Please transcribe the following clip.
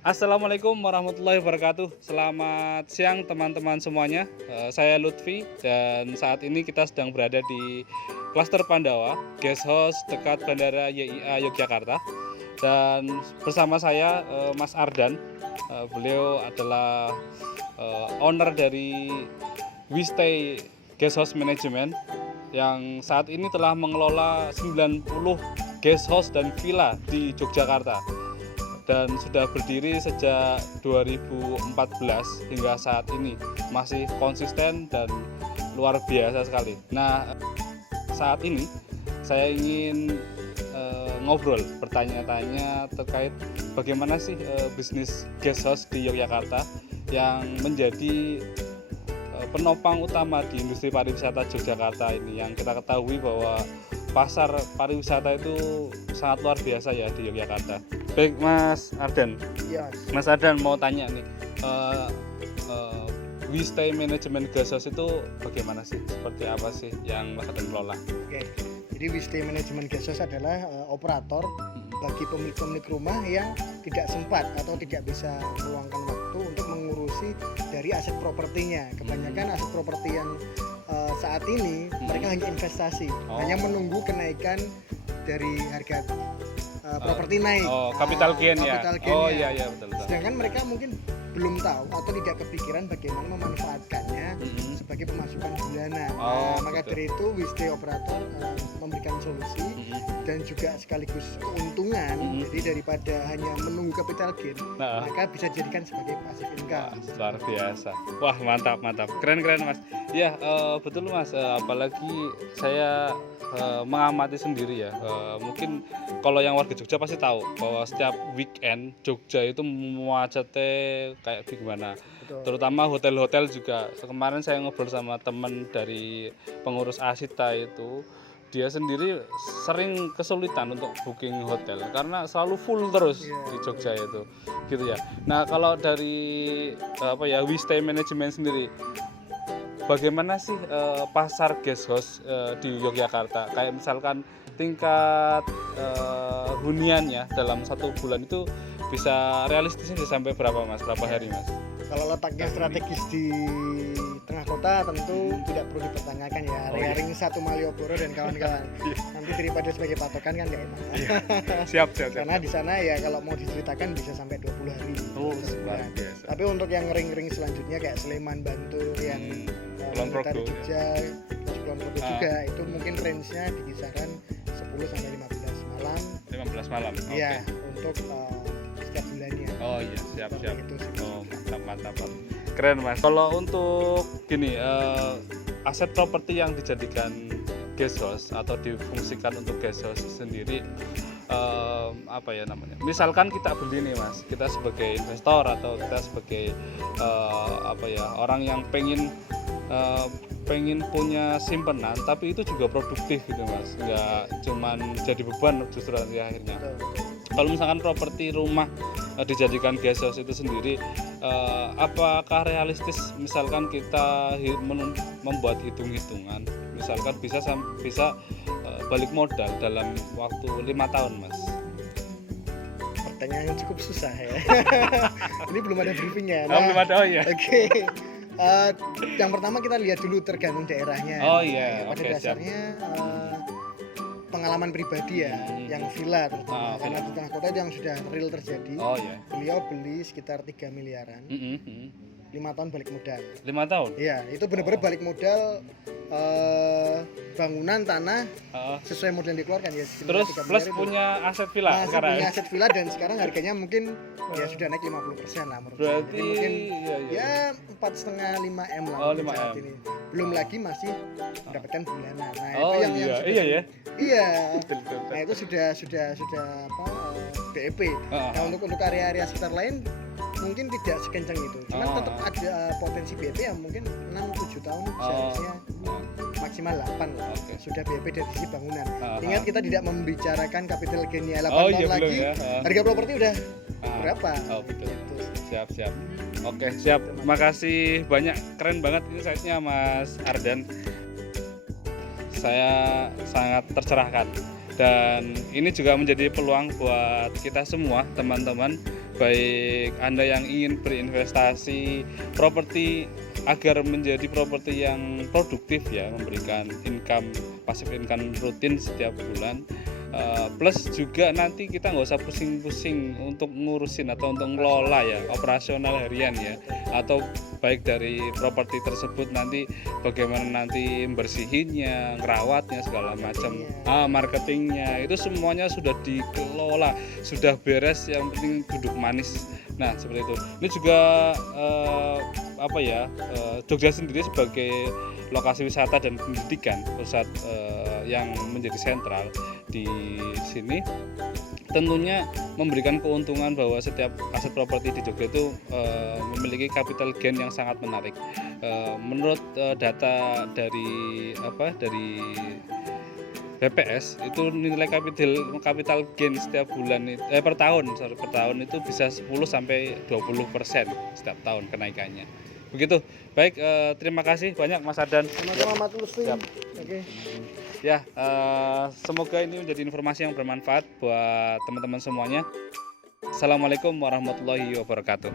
Assalamualaikum warahmatullahi wabarakatuh. Selamat siang teman-teman semuanya. Saya Lutfi dan saat ini kita sedang berada di Klaster Pandawa, guest house dekat Bandara YIA Yogyakarta. Dan bersama saya Mas Ardan. Beliau adalah owner dari We Stay Guest House Management yang saat ini telah mengelola 90 guest house dan villa di Yogyakarta. Dan sudah berdiri sejak 2014 hingga saat ini masih konsisten dan luar biasa sekali. Nah, saat ini saya ingin ngobrol, bertanya-tanya terkait bagaimana sih bisnis guest house di Yogyakarta yang menjadi penopang utama di industri pariwisata Yogyakarta ini, yang kita ketahui bahwa pasar pariwisata itu sangat luar biasa ya di Yogyakarta. Baik Mas Ardan, Yes. Mas Ardan mau tanya nih, We Stay Management Guest House itu bagaimana sih? Seperti apa sih yang Mas Ardan kelola? Oke. Jadi We Stay Management Guest House adalah operator bagi pemilik-pemilik rumah yang tidak sempat atau tidak bisa meluangkan waktu untuk mengurusi dari aset propertinya. Kebanyakan aset properti yang saat ini mereka hanya investasi, hanya menunggu kenaikan dari harga properti naik. Capital gain ya. Capital gain-nya. Iya betul. Sedangkan mereka mungkin belum tahu atau tidak kepikiran bagaimana memanfaatkannya sebagai pemasukan bulanan. Maka dari itu We Stay Operator memberikan solusi dan juga sekaligus keuntungan. Jadi daripada hanya menunggu capital gain, maka bisa dijadikan sebagai passive income. Luar biasa. Wah, mantap. Keren Mas. Ya, betul Mas. Apalagi saya mengamati sendiri ya. Mungkin kalau yang warga Jogja pasti tahu bahwa setiap weekend Jogja itu macetnya kayak gimana. Betul. Terutama hotel-hotel juga. Kemarin saya ngobrol sama teman dari pengurus Asita itu, dia sendiri sering kesulitan untuk booking hotel karena selalu full terus di Jogja itu, gitu ya. Nah, kalau dari We Stay Management sendiri, bagaimana sih pasar guest house di Yogyakarta? Kayak misalkan tingkat huniannya dalam satu bulan itu bisa realistisnya sampai berapa Mas? Berapa hari Mas? Kalau letaknya strategis di tengah kota tentu tidak perlu dipertanyakan ya. Area ring 1 Malioboro dan kawan-kawan. Nanti daripada sebagai patokan kan nggak enak. Siap. Karena di sana ya kalau mau diceritakan bisa sampai 20 hari. Luar biasa. Tapi untuk yang ring-ring selanjutnya kayak Sleman, Bantul, yang Kulon Progo, Jogja, Kulon Progo juga itu mungkin range-nya di kisaran 10 sampai 15 malam. 15 malam. Iya, untuk setiap bulannya. Oh iya, siap. Itu sih. Oh, mantap. Keren Mas. Kalau untuk gini, aset properti yang dijadikan guest house atau difungsikan untuk guest house sendiri, misalkan kita beli nih Mas, kita sebagai investor atau kita sebagai orang yang pengen punya simpenan, tapi itu juga produktif gitu Mas, nggak cuman jadi beban justru nanti akhirnya. Kalau misalkan properti rumah dijadikan guest house itu sendiri, apakah realistis misalkan kita membuat hitung-hitungan, misalkan bisa balik modal dalam waktu 5 tahun Mas? Pertanyaan yang cukup susah ya. Ini belum ada briefingnya. Belum ada, ya. Oke. Yang pertama kita lihat dulu tergantung daerahnya. Pada dasarnya pengalaman pribadi ya, yang villa terutama karena di tengah kota itu yang sudah real terjadi. Beliau beli sekitar 3 miliaran. 5 tahun balik modal. 5 tahun? Iya, itu benar-benar balik modal bangunan tanah sesuai model yang dikeluarkan ya. Terus plus punya aset villa sekarang. Punya aset villa dan sekarang harganya mungkin ya sudah naik 50% lah menurut saya. Berarti mungkin ya 4,5 M lah saat ini. Belum lagi masih mendapatkan bulanan. Nah, itu yang iya. Nah, itu sudah BEP. Nah, untuk area-area sekitar lain mungkin tidak sekencang itu. Cuman tetap ada potensi BEP yang mungkin 6-7 tahun seharusnya maksimal 8 lah. Sudah BEP dari sisi bangunan. Ingat kita tidak membicarakan capital gain-nya 8 tahun lagi. Harga properti udah berapa? Betul. Gitu. Siap. Oke, siap. Makasih banyak. Keren banget insight-nya Mas Ardan. Saya sangat tercerahkan. Dan ini juga menjadi peluang buat kita semua teman-teman baik Anda yang ingin berinvestasi properti agar menjadi properti yang produktif ya, memberikan passive income rutin setiap bulan. Plus juga nanti kita nggak usah pusing-pusing untuk ngurusin atau untuk ngelola ya operasional harian ya, atau baik dari properti tersebut nanti bagaimana nanti membersihinnya, ngerawatnya segala macam, marketingnya itu semuanya sudah dikelola, sudah beres, yang penting duduk manis. Nah seperti itu. Ini juga Jogja sendiri sebagai lokasi wisata dan pendidikan, pusat yang menjadi sentral di sini, tentunya memberikan keuntungan bahwa setiap aset properti di Jogja itu memiliki capital gain yang sangat menarik. Menurut data dari BPS itu nilai capital gain setiap bulan per tahun itu bisa 10 sampai 20% setiap tahun kenaikannya. Begitu. Baik, terima kasih banyak Mas Ardan. Sama-sama Mas Lutfi. Oke. Ya, semoga ini menjadi informasi yang bermanfaat buat teman-teman semuanya. Assalamualaikum warahmatullahi wabarakatuh.